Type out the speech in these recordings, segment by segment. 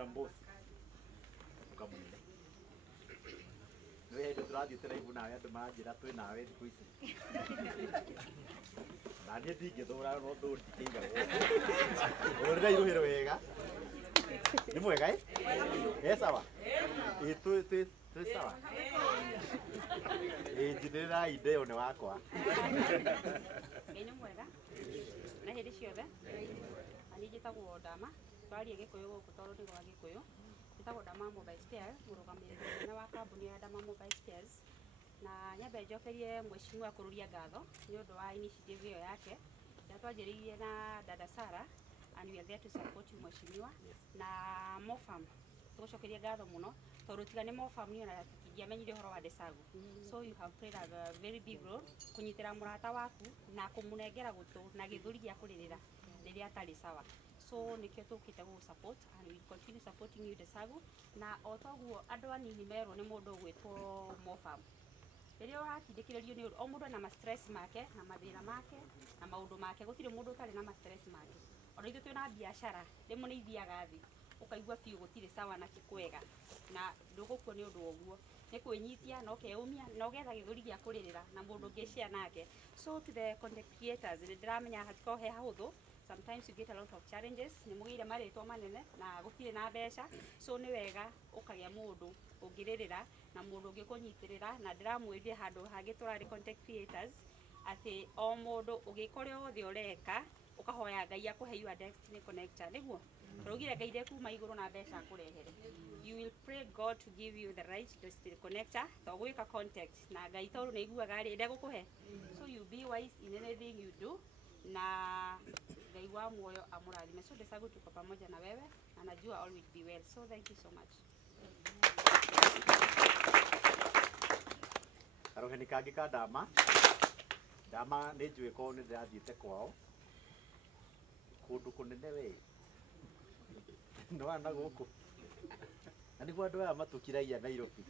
Madam Boss. Ukamwile. Wewe ndio turathi teraibu nawe andu manjira twi nawe thiku ici. Na niĩ ndingĩthũra no thũri ndikĩiga. Ũrĩra iruhĩro wega. Nĩ mwega sawa? Twĩ sawa. Njithĩrĩra ideo nĩ wakwa. Nĩ mwega. Na hĩndĩ ciothe. Ani njĩtagwo Ndama. Twaria Gĩkũyũ gũkũ tondũ nĩ gwa Gĩkũyũ. Njĩtagwo Ndama Mobile Spares, mũrũgamĩrĩri mũnene wa kambuni ya Ndama Mobile Spares. Na nyambe njokerie mheshimiwa kũrũria ngatho nĩ ũndũ wa initiative ĩyo yake. Twanjĩrĩirie na dada Sarah and we are there to support you mheshimiwa. Na Mofam tũgũcokeria ngatho mũno tondũ tiga nĩ Mofam niĩ ona ingĩamenyire ũhoro wa Desagu. So you have played a very big role kũnyitĩra mũrata waku na kũmũnengera gũtũ na gĩthũri gĩa kũrĩrĩra rĩrĩa atarĩ sawa. So nikio tukite go support and we continue supporting you Desagu. Na otoguo andũ anini merwo nĩ mũndũ gwĩtwo Mofam. Rĩrĩa ũratindĩkĩrĩrio nĩ o mũndũ na ma stress make na mathĩna make na maũndũ make, gũtirĩ mũndũ ũtarĩ na ma stress make. Ona ithuĩ twĩna biacara rĩmwe nĩ ithiaga thĩ ũkaigua biũ gũtirĩ sawa na kikwega na ndũgũkwo nĩ ũndũ ũguo nĩ kwĩnyitia na ũkeumia na ũgetha gĩthũri gĩa kũrĩrĩra na mũndũ ũngĩ share nake. So to the content creators ndĩramenya hatiko he hahũthũ. Sometimes you get a lot of challenges. Nĩ mũgĩire marĩtwa manene na gũtirĩ na mbeca. So nĩ wega ũkagĩa mũndũ ũngĩrĩrĩra na mũndũ ũngĩkũnyitĩrĩra na ndĩramwĩrire handũ hangĩ tũrarĩ content creators atĩ o mũndũ ũgĩkora othe ũreka ũkahoya Ngai akũhe your destiny connector nĩguo tũrugire Ngai ndekuma igũrũ na mbeca akũrehere. You will pray God to give you the right destiny connector to gwĩka contact na Ngai tondũ nĩ aiguaga rĩ ndegũkũhe. So you be wise in anything you do na Ngai wa muoyo amũrathime. So Desagu tuko pamoja na wewe na najua all will be well. So thank you so much. Karoheni kangĩ ka Ndama. Ndama nĩ njũĩ korwo nĩ ndĩrathiĩte kwao kũndũ kũnene we no ana gũkũ na nĩguo andũ aya matũkiragia Nairobi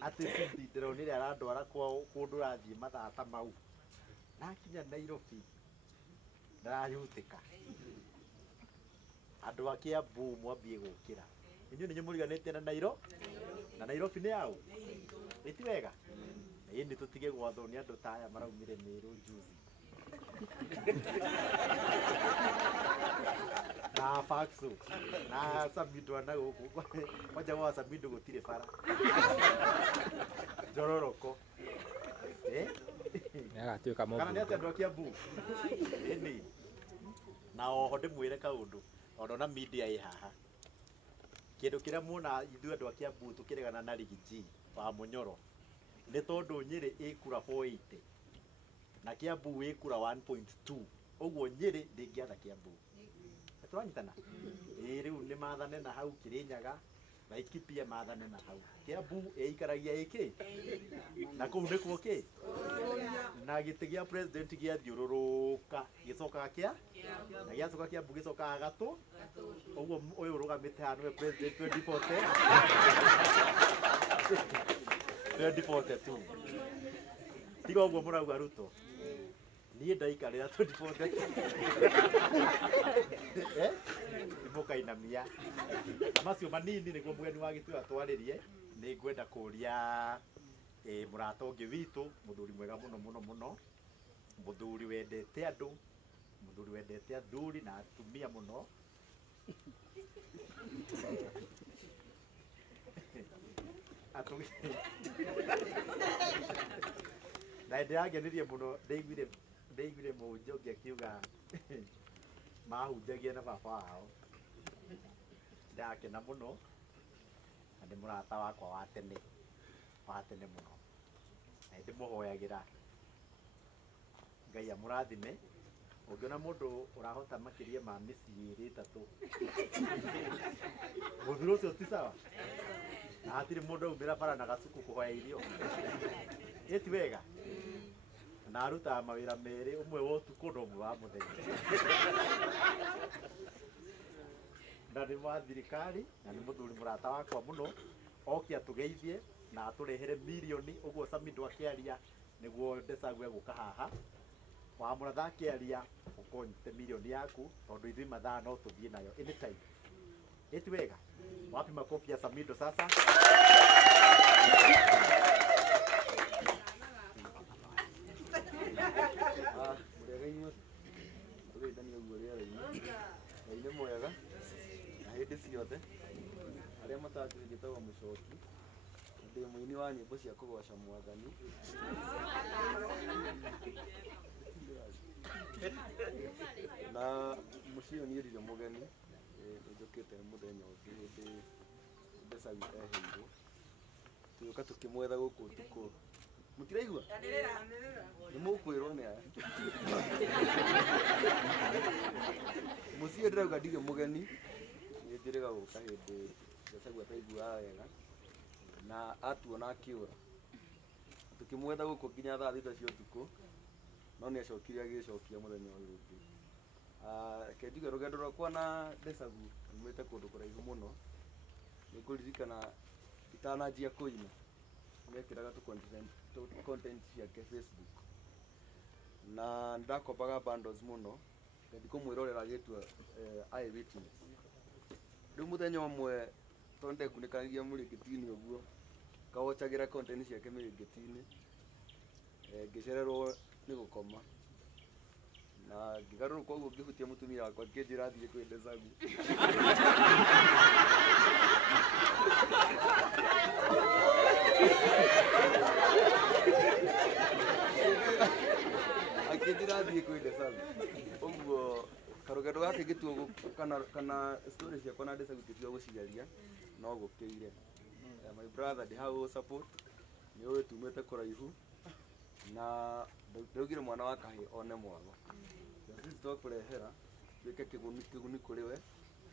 atĩ ndĩronire arandwara kwao kũndũ rathiĩ mathaa ta mau nakinya Nairobi ndarayutĩka andũ a Kiambu mwambie gũkĩra inyuĩ nĩ mũriganĩtie na Nairobi nĩ yao ĩti wega ĩni tũtige gwathwo nĩ andũ ta aya maraumire Meru juzi na Faxu na Samido na gũkũ kwanja gwa Samido gũtirĩ bara Njororoko agatuĩka mũndũ kana nĩ atĩ andũ a Kiambu ĩni na oho ndĩmwĩre kaũndũ ona media ĩ haha kĩndũ kĩrĩa muona ithuĩ andũ a Kiambu tũkĩregana na Rigiji wa Mũnyoro nĩ tondũ Nyĩrĩ ĩkura 480 na Kiambu ĩkura 1.2 ũguo Nyĩrĩ ndĩngĩatha Kiambu tũranyitana rĩu nĩ mathane na hau Kĩrĩnyaga Laikipia mathane na hau Kiambu ĩikaragia ĩkĩ na kũu nĩkuo kĩ na gĩtĩ gĩa president gĩathiũrũrũka gĩcokaga kĩa na gĩacoka Kiambu gĩcokaga gatũ ũguo ũyũ ũrũgamĩte haha nĩwe president 2042 tiga ũguo mũrauga Ruto niĩ ndaikarĩra 2042 mũkainamia macio manini nĩguo mũgeni wa gĩtũra twarĩrie nĩ ngwenda kũria mũrata ũngĩ witũ mũthuri mwega mũno mũthuri wendete andũ mũthuri wendete athuri na atumia mũno na ndĩrangenirie mũno ndeiguire mũnjogi akiuga mahunjagia na baba wao ndakena mũno na nĩ mũrata wakwa wa tene mũno na ndĩmũhoyagĩra Ngai amũrathime ũngĩona mũndũ ũrahota makĩria ma mĩciĩ ĩrĩ ĩtatũ mũthuri ũcio ti sawa na hatirĩ mũndũ aumĩra bara na gacuku kũhoya irio ĩti wega na arutaga mawĩra merĩ ũmwe wa ũtukũ na ũmwe wa mũthenya na nĩ wa thirikari na nĩ mũthuri mũrata wakwa mũno oke atũgeithie na atũrehere milioni ũguo Samido akĩaria nĩguo Desagu egũka haha wa mũratha akĩaria ũkonyite milioni yaku tondũ ithuĩ mathaa no tũthiĩ nayo anytime Eti wega. Wapi makofi ya Samido sasa? Murega-inĩ tũgeithania guo rĩera-inĩ Ngai nĩ mwega na hĩndĩ ciothe arĩa matanjũĩ njĩtagwo Mũcoki ndĩ mũini wa nyĩmbo cia kũgoca Mwathani na mũciĩ ũyũ nĩerire mũgeni nĩnjũkĩte mũthenya ũngĩ hĩndĩ Ndesagũ eheirwo tũgĩũka tũkĩmwetha gũkũ ũtukũ mũtiraigua nĩ mũkwĩrwo nĩ aya mũciĩ ndĩrauga ndirĩ mũgeni nĩnjĩrĩga gũka hĩndĩ Ndesagũ ataiguaga wega na atuona akĩũra tũkĩmwetha gũkũ nginya thaa 6 cia ũtukũ no nĩacokire agĩcokia mũthenya ũyũ ũngĩ kendiga rũgendo rwakwa na Ndesagũ rumĩte kũndũ kũraihu mũno nĩngũririkana itananjia kũina nĩekĩraga content ciake Facebook na ndakombaga bundles mũno ngathi kũmwĩrorera agĩtua eyewitness rĩu mũthenya ũmwe tondũ ndekunĩkanagia mũrĩngĩti-inĩ ũguo kawochagĩra content ciake mĩrĩngĩti-inĩ ngĩcererwo nĩ gũkoma na ngĩgarũrũka ũguo ngĩhutia mũtumia wakwa ngĩnjĩra thiĩ kwĩ Ndesagũ akĩnjĩra thiĩ kwĩ Ndesagũ ũguo karũgendo gake ngĩtua kana story ciakwa na Ndesagũ ngĩtua gũcigeria no gũkĩire my brother ndĩ hau support nĩ ũĩ tumĩte kũraihu na ndaugire mwana wa kahĩ one mwago sisi twakũrehera tuĩke kĩguni kũrĩ we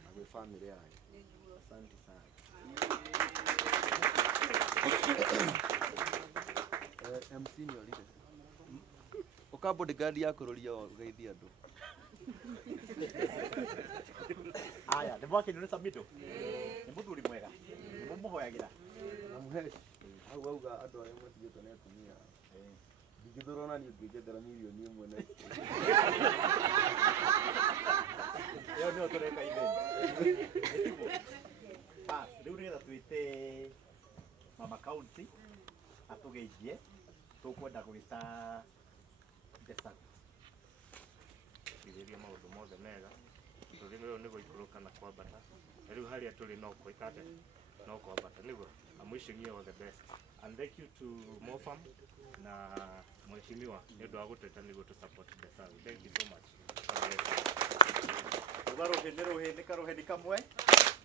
na gwĩ family yake asante sana MC nĩ orire ũka bodyguard ya kũrũria ũgeithia andũ Aya, nĩ mwakenio nĩ Samido? Nĩ mũthuri mwega? Nĩ mũmũhoyagĩra? Namuheshi hau auga andũ arĩa matigĩtwo nĩ atumia ndingĩthũrwo na niĩ ũngĩnjethera mirioni ĩmwe na ĩyo nĩyo tũreka ithenya. Bas, rĩu nĩgetha twĩte Mama County atũgeithie tũkwenda gwĩta Ndesagũ kĩgeria maũndũ mothe mega tũrĩme ũyũ nĩ gũikũrũka na kwambata rĩu harĩa tũrĩ no kwĩkate no kwambata nĩguo I'm wishing you all the best and thank you to Mofam na mheshimiwa nĩ ũndũ wa gũtwĩta nĩguo tu support Ndesagũ thank you so much Rũhĩ nĩ karũhĩ kamwe.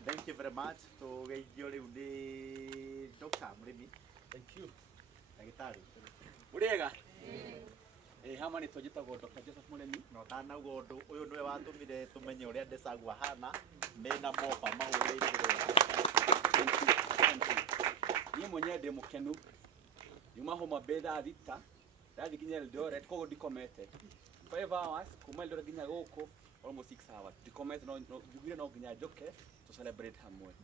Thank you very much. Tũgeithio rĩu nĩ Dr. Mũrĩmi. Thank you. Ndagĩtarĩ. Mũrĩega? Hama nĩ twĩtagwo Dr. Joseph Mũrĩmi. No tanauga ũndũ ũyũ nĩwe watũmire tũmenye ũrĩa Ndesagũ ahana mena moba mahũrĩire wega. Niĩ mwenyewe ndĩ mũkenu. Nyuma Homa Bay thaa 6 ndathi nginya Eldoret koguo ndikomete. 5 hours kuma Eldoret nginya gũkũ almost 6 hours. Ndikomete no njugire no nginya njoke to celebrate hamwe.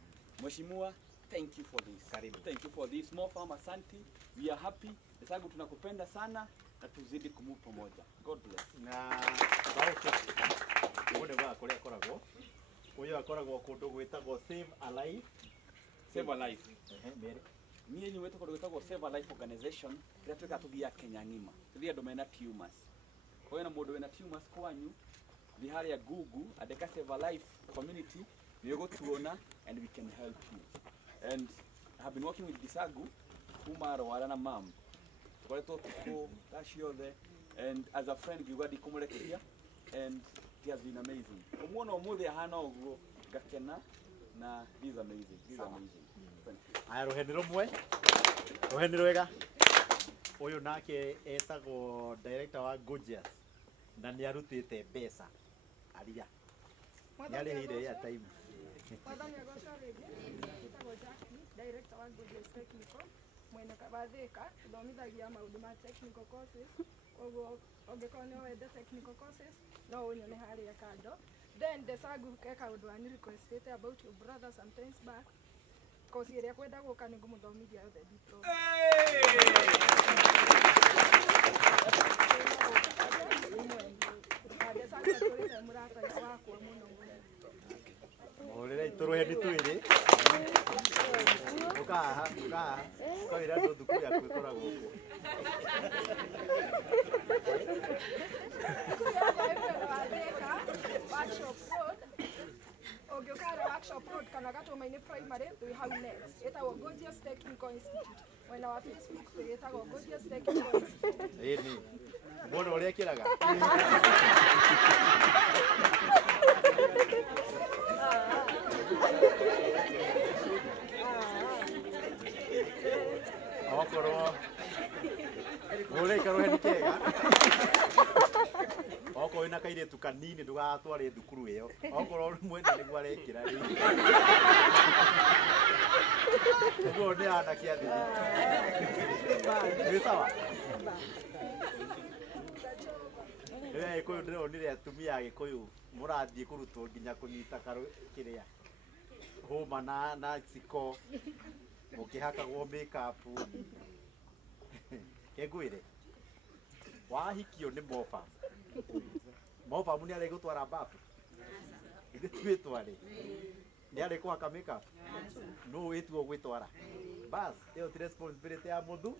Mheshimiwa, thank you for this. Karibu. Thank you for this. More farm asante. We are happy. Ndesagũ tunakupenda sana na tuzidi kumove pamoja. God bless. Na sauti ũyũ nĩ kũrĩa akoragwo. Ũyũ akoragwo kũndũ gwĩtagwo Save a Life. Save a Life. Meri. Niĩ nyumĩte kũndũ gwĩtagwo Save a Life Organization ĩrĩa twĩkaga tũgia Kenya ng'ima. Tũthia andũ mena tumors. Kwa hiyo na mũndũ wĩna tumors kwanyu thi harĩa Google andĩka Save a Life community nĩ ũgũtuona and we can help you. And I have been working with Ndesagũ kuma arwara na mam. Tũkoretwo tukũ taciothe and as a friend ngiuga ndikũmũrekeria and it has been amazing. Ũmuona ũmũthĩ ahana ũguo ngakena na this is amazing. This is amazing. Thank you. Aya rũheni rũmwe. Rũheni rwega. Ũyũ nake etagwo director wa Gorgeous na nĩ arutĩte mbeca. Aria. Nĩ arĩhire ya time. Mwathani agocwo rĩngĩ, etagwo Jackie, director wa Gorgeous Technical, mwene Kabathĩka, tũthomithagia maũndũ ma technical courses, koguo ũngĩkorwo nĩ wende technical courses, no ũnyone harĩa kando. Then Ndesagũ he kaũndũ ani requested about your brother sometimes back. Course ĩrĩa kwenda gũka nĩ ngũmũthomithia yothe diploma. Ndesagũ atũrĩte mũrata wakwa mũno mũno. Orere itoro ni twiri. Ukaha. Kwa ira ndo thukuru ya kwikora guku. Workshop road kana Gatumaini primary we have next etagwo Gorgeous Technical Institute mwena wa Facebook page etagwo Gorgeous Technical Institute. Ni mbona uria kiraga okorwo ule karohe ni kega oko wina kairetu kanini ndugatware thukuru iyo okorwo mwenda niguo arekira ri niguo ni ana kiathi ni sawa Gikuyu ndironire atumia a Gikuyu murathie kurutwo nginya kunyita kiria homa na ciko mukihakagwo makeup kegwire wahikio ni mofa muni ari gutwara bafu ithe twitware ni ari kuhaka makeup no witwo gwitwara bas iyo ti responsibility ya muthu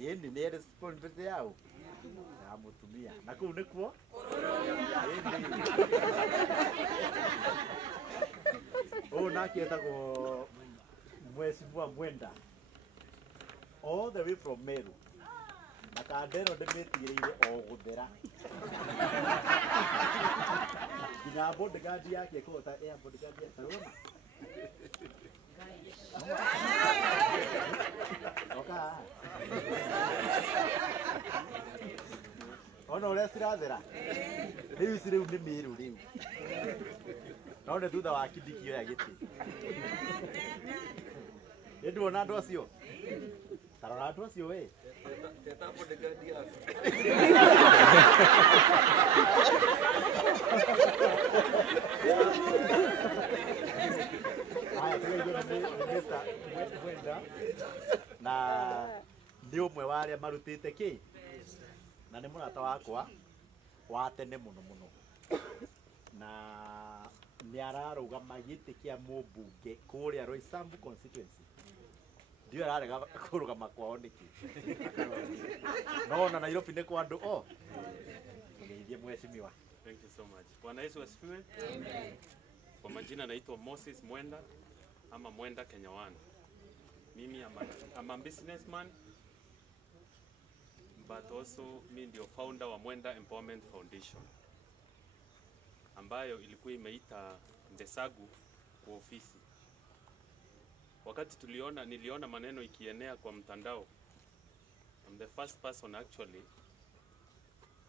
yeni ni responsibility yao ya mutumia na kuu nikuo nake etagwo Mheshimiwa Mwenda all the way from Meru na kandero ndimitigireire o guthera nginya bodyguard yake kota air bodyguard ya Saroma oka ono ule sirathera riu siriu ni miru riu naone thutha wa kidikio ya giti nduona andu acio tarora andu acio we teta bodyguard yako haya tugeje Mwenda na ndi umwe wa aria marutite ki na ni murata wakwa wa tene muno na ni ararugama giti kia mubunge kuria Roysambu constituency ndio ararega kurugama kwao niki no na Nairobi ni kwa andu ngeithie mheshimiwa. Thank you so much. Bwana Yesu asifiwe. Amen. Kwa majina naitwa Moses Mwenda ama Mwenda Kenya One. Mimi I'm a businessman but also mimi ndio founder wa Mwenda Empowerment Foundation ambayo ilikuwa imeita Ndesagu kwa ofisi. Wakati niliona maneno ikienea kwa mtandao, I'm the first person actually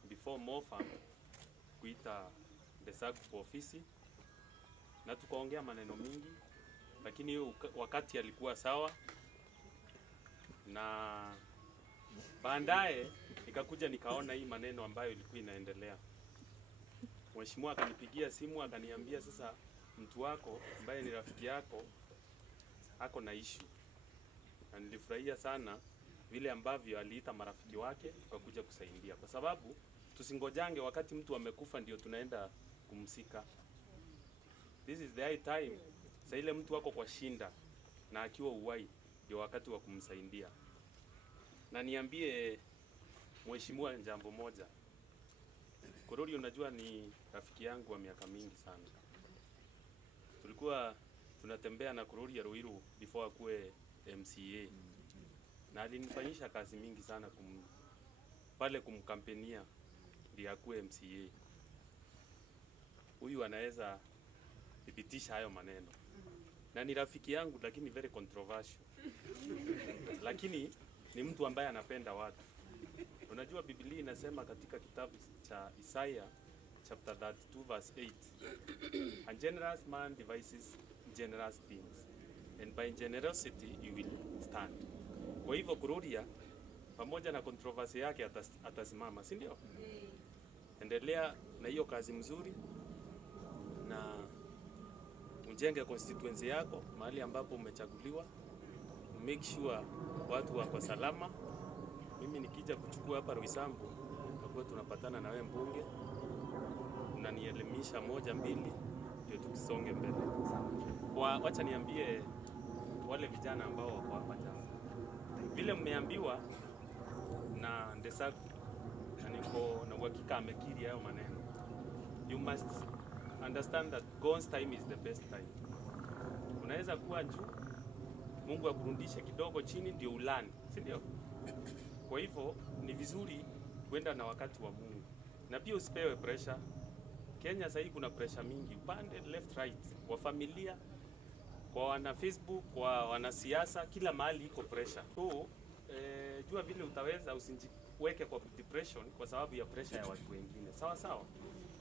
before MoFam kuita Ndesagu kwa ofisi na tukaongea maneno mingi, lakini hiyo wakati alikuwa sawa, na baadaye nikakuja nikaona hii maneno ambayo ilikuwa inaendelea. Mheshimiwa akanipigia simu akaniambia, sasa mtu wako ambaye ni rafiki yako ako na issue. Na nilifurahia sana vile ambavyo aliita marafiki wake tukakuja kusaidia, kwa sababu tusingojange wakati mtu amekufa ndio tunaenda kumsika. This is the high time. Sasa ile mtu wako kwa shinda na akiwa uhai ndio wakati wa kumsaidia. Na niambie mheshimiwa jambo moja. Korori unajua ni rafiki yangu wa miaka mingi sana. Tulikuwa tunatembea na Korori ya Ruiru before akuwe MCA. Na alinifanyisha kazi mingi sana pale kumkampenia ndio akuwe MCA. Huyu anaweza thibitisha hayo maneno. Na ni rafiki yangu lakini very controversial. Lakini ni mtu ambaye anapenda watu. Unajua Biblia inasema katika kitabu cha Isaiah chapter 32 verse 8, a generous man devises generous things and by generosity you will stand. Kwa hivyo Kururia pamoja na controversy yake atasimama, si ndio? Endelea na hiyo kazi mzuri na ujenge constituency yako mahali ambapo umechaguliwa. Make sure watu wako salama. Mimi nikija kuchukua hapa Roysambu tutakuwa tunapatana na wewe mbunge, unanielimisha moja mbili ndio tusonge mbele. Wacha niambie wale vijana ambao wako hapa jana, vile mmeambiwa na Ndesagu na niko na uhakika amekiri hayo maneno, you must understand that God's time is the best time. Unaweza kuwa juu, Mungu akurudishe kidogo chini ndio ulani, si ndio? Kwa hivyo ni vizuri kwenda na wakati wa Mungu, na pia usipewe pressure. Kenya sasa hivi kuna pressure mingi upande left right, kwa familia, kwa wana Facebook, kwa wanasiasa, kila mahali iko pressure. So jua vile utaweza, usijiweke kwa depression kwa sababu ya pressure ya watu wengine. Sawa sawa.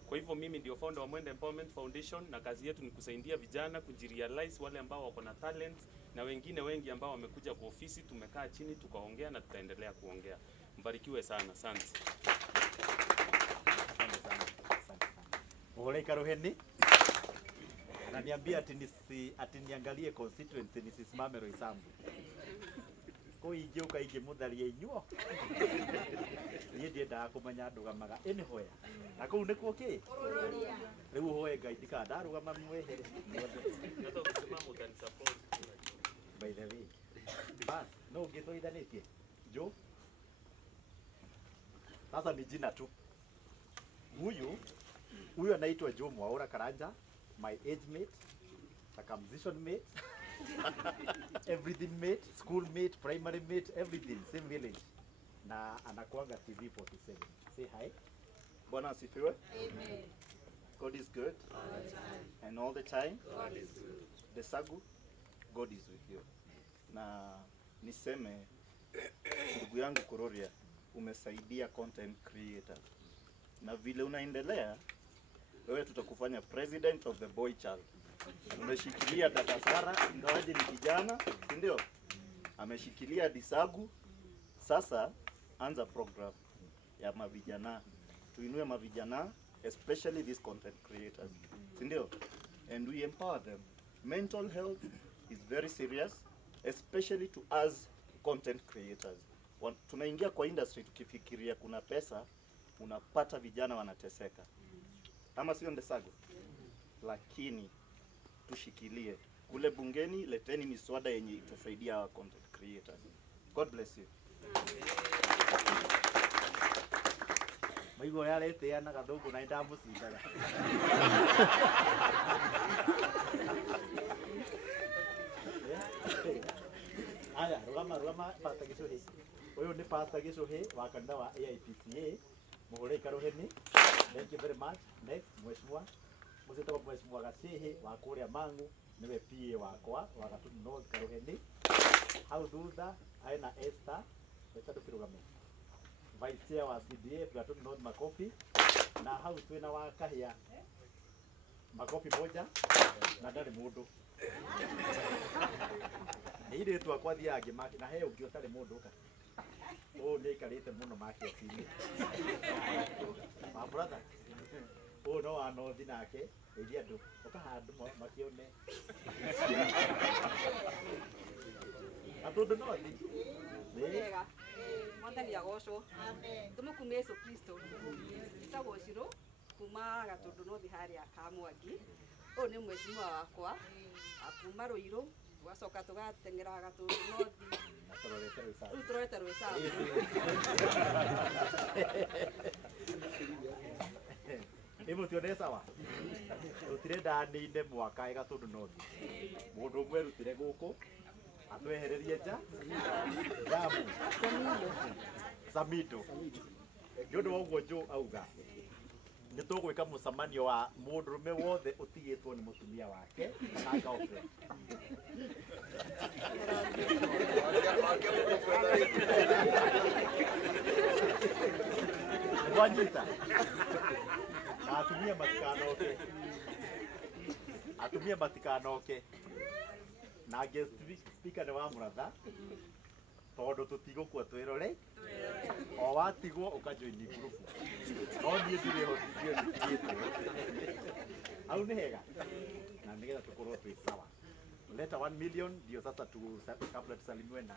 Kwa hivyo mimi ndio founder wa Mwenda Empowerment Foundation, na kazi yetu ni kusaidia vijana kujirealize, wale ambao wako na talent na wengine wengi ambao wamekuja kwa ofisi. Tumekaa chini tukaongea na tutaendelea kuongea. Mbarikiwe sana. Asante. Ole Karuheni. Na niambia ati niangalie constituency nisisimame Roysambu. Kwa hiyo ukaige mudharia inyuo. Niĩ ndiendaga kũmenya ndũgamaga anywhere. Na kũu nĩkuo kĩ? Rĩu hoye Ngai ndikandarũgama mwehere. Ndio kusimama utanisupport. By the way. Bas, no ũngĩtũithanĩtie. Jo. Sasa ni jina tu. Huyu anaitwa Joe Mwaura Karanja, my age mate, circumcision mate, everything mate, school mate, primary mate, everything, same village. Na anakuanga TV 47. Say hi. Bwana asifiwe. Amen. God is good. All the time. And all the time. God is good. Ndesagu, God is with you. Na niseme ndugu yangu Kuroria, umesaidia content creator. Na vile unaendelea, wewe tutakufanya president of the boy child. Umeshikilia dada Sara, ingawaje ni kijana, si ndio? Ameshikilia Disagu. Sasa anza program ya mavijana. Tuinue mavijana, especially these content creators. Si ndio? And we empower them. Mental health is very serious, especially to us content creators. Tunaingia kwa industry tukifikiria kuna pesa, unapata vijana wanateseka. Ama sio Ndesagu? Lakini tushikilie. Kule bungeni leteni miswada yenye itasaidia our content creators. God bless you. Maigo yarete yana gathungu na ndamucindaga. Aya, rugama Pastor Gicuhi. Uyu ni Pastor Gicuhi wa kanitha wa AIPCA. Mugure Karuheni. Thank you very much. Next, Mheshimiwa. Mzito Mheshimiwa Gacihi wa kuria Mangu niwe PA wakwa wa Gatunu North Karuheni. Hau thutha aina Esther Tukirugame. Vice Chair wa CDA Gatunu North Makofi. Na hau twina wa Kahia Makofi moja na ndari mundu. Ile tu akwathia agimaki na he ungi utari mundu ka. Oh, ni karite muno maki atini. My brother. Oh no, ano dinake. Edia ndu. Ukahandu makione. Atondo no ndi. Wega. Mwathani agocwo. Amen. Tumukume Yesu Kristo. Itagwo Ciro kuma Gatundu North haria Kamwangi. Uyu ni mheshimiwa wakwa. Akuma Ruiru. Tugacoka tugatengera Gatundu North. Turorete Roysambu. Imo tione sawa. Rutire ndani-ine mwaka Gatundu North. Mundu umwe rutire guku atwehererie nja. Jamu. Samido. Ndio wa uguo Joe auga. Nĩ tũgwĩka mũcemanio wa mũndũrũme wothe ũtigĩtwo nĩ mũtumia wake na girlfriend. Wanyita. Atumia matikanoke. Na guest speaker nĩ wa Mũratha. Tondũ tũtigũkua twĩrore. O watigwo ũkajoini group. No niĩ ndirĩ hotithio. Au nĩ hega. Na nĩgetha tũkorwo twĩ sawa. Leta 1 million ndio sasa kabla tusalimiwe na